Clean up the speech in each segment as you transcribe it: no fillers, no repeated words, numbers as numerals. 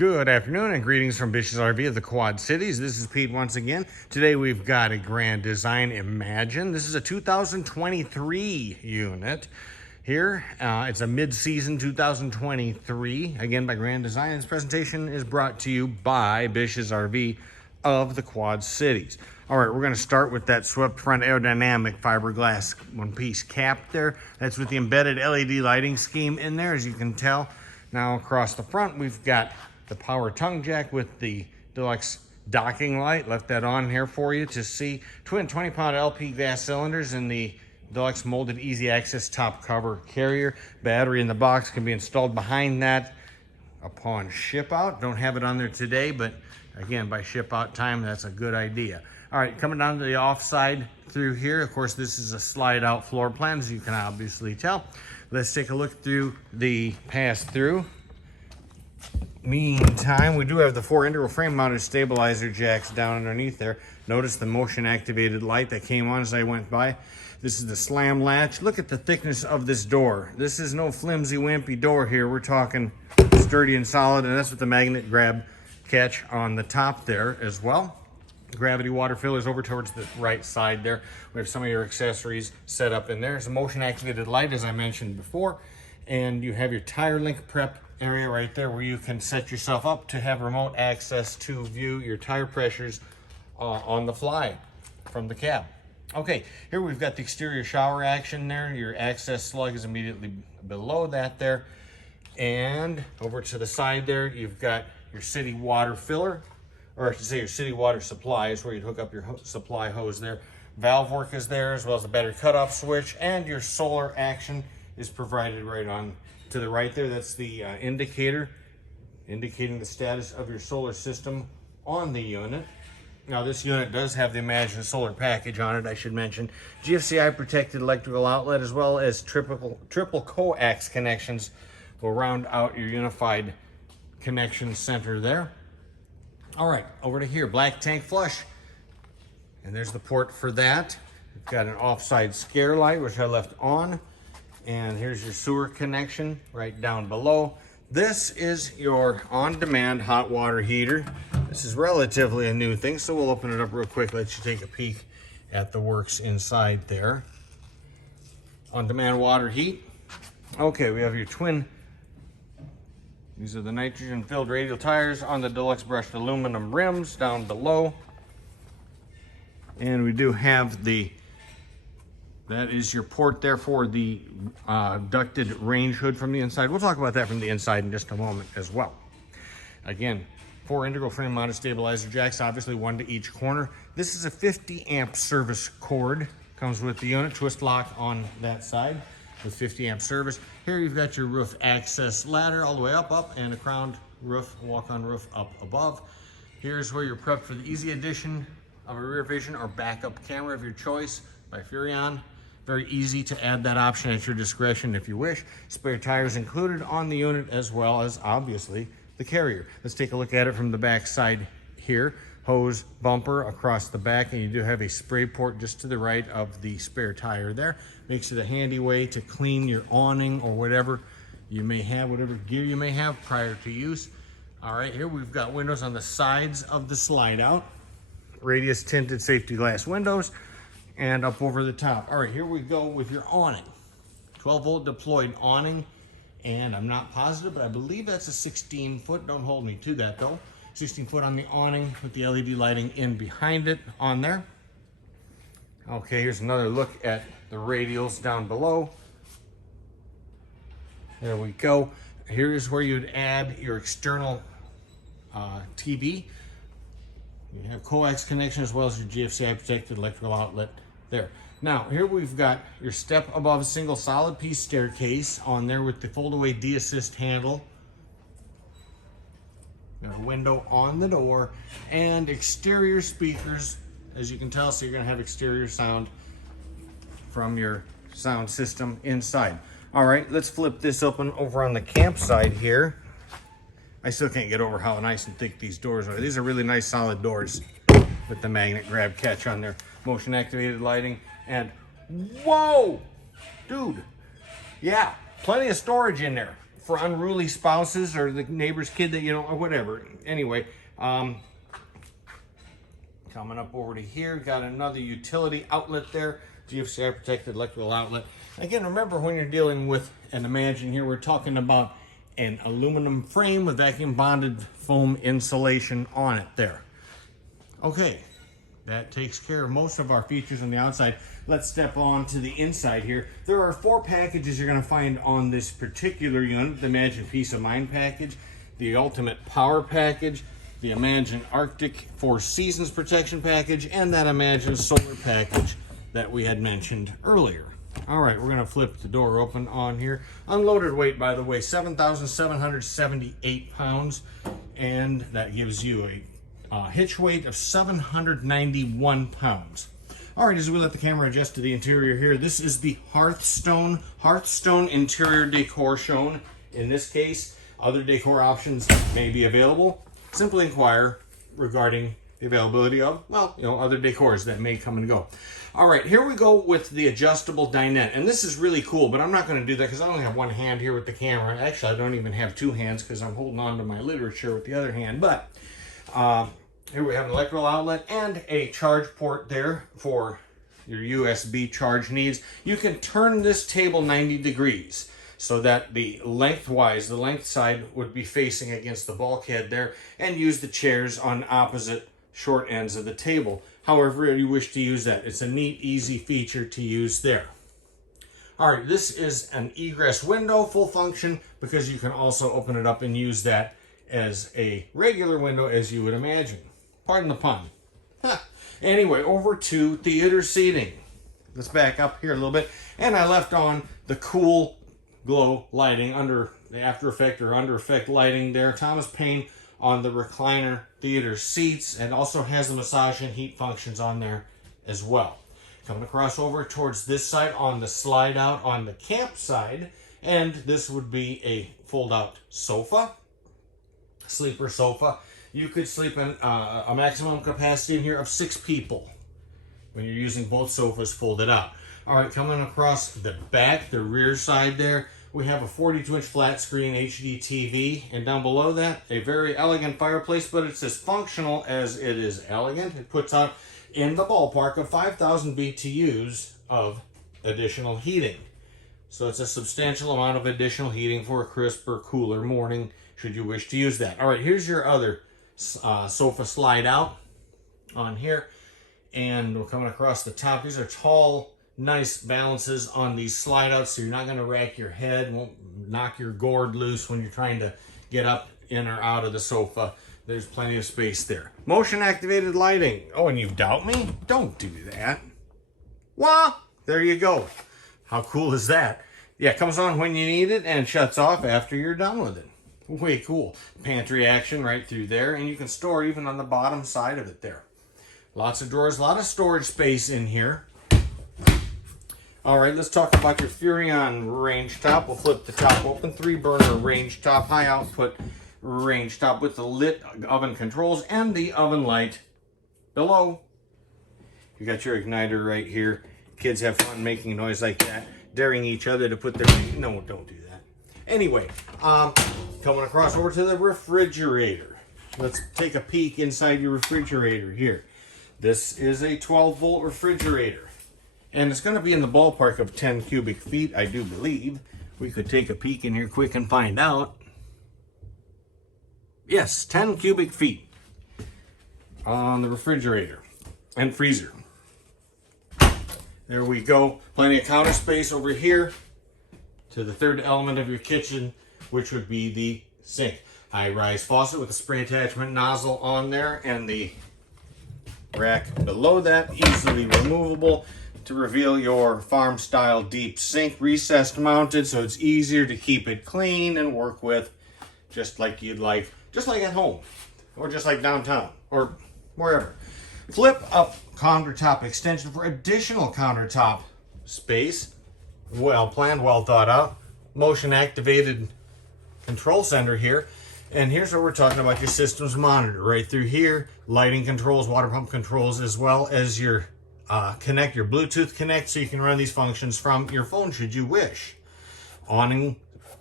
Good afternoon and greetings from Bish's RV of the Quad Cities. This is Pete once again. Today we've got a Grand Design Imagine. This is a 2023 unit here. It's a mid-season 2023, again by Grand Design. This presentation is brought to you by Bish's RV of the Quad Cities. All right, we're going to start with that swept front aerodynamic fiberglass one-piece cap there. That's with the embedded LED lighting scheme in there, as you can tell. Now across the front, we've got the power tongue jack with the deluxe docking light. Left that on here for you to see. Twin 20-pound LP gas cylinders in the deluxe molded easy access top cover carrier. Battery in the box can be installed behind that upon ship out. Don't have it on there today, but again, by ship out time, that's a good idea. All right, coming down to the offside through here. Of course, this is a slide out floor plan, as you can obviously tell. Let's take a look through the pass through. Meantime, we do have the 4 integral frame mounted stabilizer jacks down underneath there. Notice the motion activated light that came on as I went by. This is the slam latch. Look at the thickness of this door. This is no flimsy wimpy door here. We're talking sturdy and solid, and that's with the magnet grab catch on the top there as well. Gravity water fillers over towards the right side there. We have some of your accessories set up in there. It's a motion activated light, as I mentioned before, and you have your tire link prep area right there where you can set yourself up to have remote access to view your tire pressures on the fly from the cab. Okay, here we've got the exterior shower action there. Your access slug is immediately below that there. And over to the side there, you've got your city water filler, or I should say your city water supply is where you'd hook up your supply hose there. Valve work is there, as well as the battery cutoff switch, and your solar action is provided right on to the right there. That's the indicator indicating the status of your solar system on the unit. Now this unit does have the Imagine solar package on it, I should mention. GFCI protected electrical outlet, as well as triple coax connections will round out your unified connection center there. All right, over to here, black tank flush. And there's the port for that. We've got an offside scare light, which I left on. And here's your sewer connection right down below. This is your on-demand hot water heater. This is relatively a new thing, so we'll open it up real quick, let you take a peek at the works inside there. On-demand water heat. Okay, we have your twin. These are the nitrogen-filled radial tires on the deluxe brushed aluminum rims down below. And we do have that is your port there for the ducted range hood from the inside. We'll talk about that from the inside in just a moment as well. Again, 4 integral frame mounted stabilizer jacks, obviously one to each corner. This is a 50 amp service cord. Comes with the unit, twist lock on that side with 50 amp service. Here you've got your roof access ladder all the way up, and a crowned roof, walk-on roof up above. Here's where you're prepped for the easy addition of a rear vision or backup camera of your choice by Furrion. Very easy to add that option at your discretion if you wish. Spare tires included on the unit, as well as obviously the carrier. Let's take a look at it from the back side here. Hose bumper across the back, and you do have a spray port just to the right of the spare tire there. Makes it a handy way to clean your awning or whatever you may have, whatever gear you may have prior to use. All right, here we've got windows on the sides of the slide out. Radius tinted safety glass windows. And up over the top. All right, here we go with your awning. 12 volt deployed awning, and I'm not positive, but I believe that's a 16 foot. Don't hold me to that though. 16 foot on the awning with the LED lighting in behind it on there. Okay, here's another look at the radials down below. There we go. Here's where you'd add your external TV. You have coax connection, as well as your GFCI protected electrical outlet there. Now, here we've got your step above a single solid piece staircase on there with the fold-away de-assist handle. Got a window on the door and exterior speakers, as you can tell, so you're gonna have exterior sound from your sound system inside. All right, let's flip this open over on the campsite here. I still can't get over how nice and thick these doors are. These are really nice solid doors with the magnet grab catch on there. Motion activated lighting, and whoa, dude. Yeah, plenty of storage in there. for unruly spouses or the neighbor's kid that you know, or whatever. Anyway, coming up over to here, got another utility outlet there. GFCI protected electrical outlet. Again, remember when you're dealing with, and imagine here we're talking about an aluminum frame with vacuum bonded foam insulation on it there. Okay, that takes care of most of our features on the outside. Let's step on to the inside here. There are 4 packages you're going to find on this particular unit. The Imagine Peace of Mind package, the Ultimate Power package, the Imagine Arctic 4 Seasons protection package, and that Imagine Solar package that we had mentioned earlier. All right, we're going to flip the door open on here. Unloaded weight, by the way, 7,778 pounds, and that gives you a hitch weight of 791 pounds. All right, as we let the camera adjust to the interior here, this is the Hearthstone interior decor shown. In this case, other decor options may be available. Simply inquire regarding the availability of, well, you know, other decors that may come and go. All right, here we go with the adjustable dinette. And this is really cool, but I'm not going to do that because I only have one hand here with the camera. Actually, I don't even have 2 hands because I'm holding on to my literature with the other hand. But here we have an electrical outlet and a charge port there for your USB charge needs. You can turn this table 90 degrees so that the length side would be facing against the bulkhead there, and use the chairs on opposite short ends of the table. However you wish to use that. It's a neat, easy feature to use there. All right, this is an egress window, full function, because you can also open it up and use that as a regular window, as you would imagine. Pardon the pun. Anyway, over to theater seating. Let's back up here a little bit. And I left on the cool glow lighting under the after effect or under effect lighting there. Thomas Paine on the recliner theater seats, and also has the massage and heat functions on there as well. Coming across over towards this side on the slide out on the camp side, and this would be a fold out sofa, sleeper sofa. You could sleep in a maximum capacity in here of 6 people when you're using both sofas folded out. All right, coming across the back, the rear side there, we have a 42-inch flat screen HD TV, and down below that, a very elegant fireplace, but it's as functional as it is elegant. It puts out in the ballpark of 5,000 BTUs of additional heating. So it's a substantial amount of additional heating for a crisper, cooler morning, should you wish to use that. All right, here's your other sofa slide out on here, and we're coming across the top. These are tall, nice balances on these slide outs, so you're not going to rack your head, won't knock your gourd loose when you're trying to get up in or out of the sofa. There's plenty of space there. Motion activated lighting. Oh, and you doubt me? Don't do that. Well, there you go. How cool is that? Yeah, it comes on when you need it and shuts off after you're done with it. Way cool. Pantry action right through there, and you can store even on the bottom side of it there. Lots of drawers, a lot of storage space in here. All right, let's talk about your Furrion range top. We'll flip the top open. 3-burner range top, high output range top with the lit oven controls and the oven light below. You got your igniter right here. Kids have fun making noise like that, daring each other to put their... No, don't do that. Anyway, coming across over to the refrigerator. Let's take a peek inside your refrigerator here. This is a 12-volt refrigerator, and it's going to be in the ballpark of 10 cubic feet, I do believe. We could take a peek in here quick and find out. Yes, 10 cubic feet on the refrigerator and freezer. There we go. Plenty of counter space over here to the third element of your kitchen, which would be the sink. High-rise faucet with a spray attachment nozzle on there, and the rack below that, easily removable to reveal your farm-style deep sink, recessed mounted, so it's easier to keep it clean and work with, just like you'd like, just like at home, or just like downtown, or wherever. Flip up countertop extension for additional countertop space. Well planned, well thought out. Motion activated control center here. And here's where we're talking about your systems monitor. Right through here, lighting controls, water pump controls, as well as your your Bluetooth connect, so you can run these functions from your phone should you wish. Awning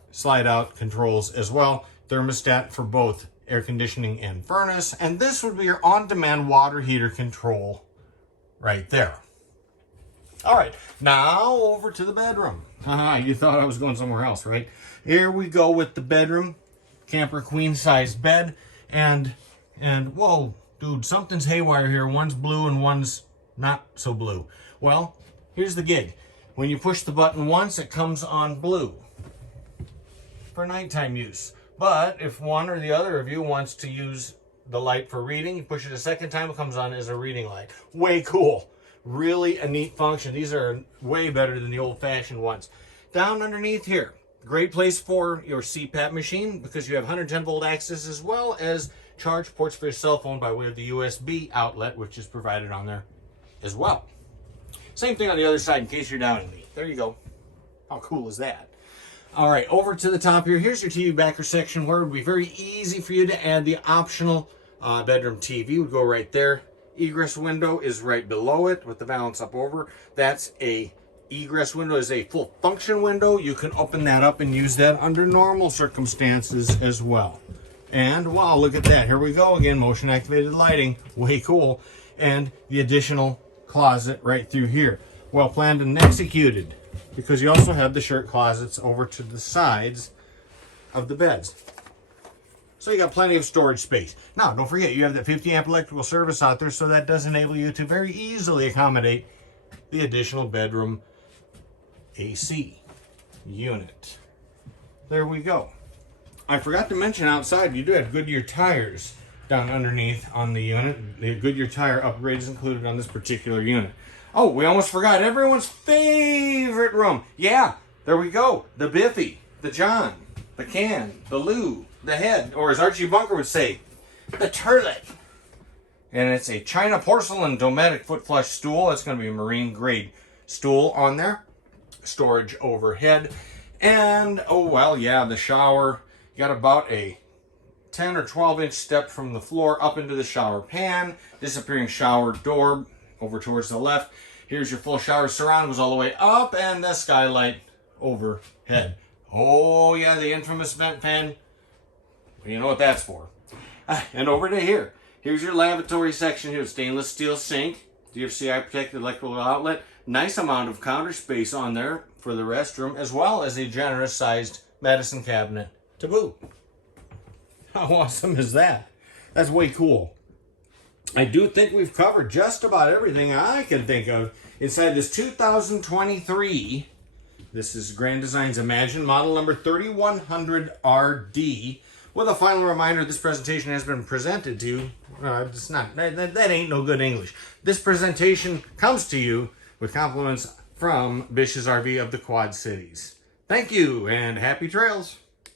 slide out controls as well. Thermostat for both air conditioning and furnace. And this would be your on-demand water heater control right there. All right, now over to the bedroom. You thought I was going somewhere else, right? Here we go with the bedroom. Camper queen size bed. And whoa, dude, something's haywire here. One's blue and one's not so blue. Well, here's the gig. When you push the button once, it comes on blue for nighttime use. But if one or the other of you wants to use the light for reading, you push it a second time, it comes on as a reading light. Way cool. Really a neat function. These are way better than the old-fashioned ones. Down underneath here, great place for your CPAP machine because you have 110 volt access as well as charge ports for your cell phone by way of the USB outlet, which is provided on there as well. Same thing on the other side in case you're down in me. There you go. How cool is that? All right, over to the top here. Here's your TV backer section where it would be very easy for you to add the optional bedroom TV. Would go right there. Egress window is right below it with the valance up over. That's a egress window, is a full function window. You can open that up and use that under normal circumstances as well. And wow, look at that. Here we go again. Motion activated lighting. Way cool. And the additional closet right through here. Well planned and executed because you also have the shirt closets over to the sides of the beds. So you got plenty of storage space. Now, don't forget, you have that 50 amp electrical service out there, so that does enable you to very easily accommodate the additional bedroom AC unit. There we go. I forgot to mention outside, you do have Goodyear tires down underneath on the unit. The Goodyear tire upgrade is included on this particular unit. Oh, we almost forgot everyone's favorite room. Yeah, there we go. The Biffy, the John, the Can, the Lou, the Head, or as Archie Bunker would say, the Turlet. And it's a China porcelain Dometic foot flush stool. It's going to be a marine grade stool on there. Storage overhead. And, oh, well, yeah, the shower. You got about a 10 or 12 inch step from the floor up into the shower pan. Disappearing shower door over towards the left. Here's your full shower surround. Goes all the way up and the skylight overhead. Oh, yeah, the infamous vent fan. You know what that's for. And over to here. Here's your lavatory section here. Stainless steel sink. DFCI protected electrical outlet. Nice amount of counter space on there for the restroom, as well as a generous sized medicine cabinet to boot. How awesome is that? That's way cool. I do think we've covered just about everything I can think of inside this 2023. This is Grand Design's Imagine model number 3100RD. With a final reminder, this presentation has been presented to you. It's not, that ain't no good English. This presentation comes to you with compliments from Bish's RV of the Quad Cities. Thank you and happy trails.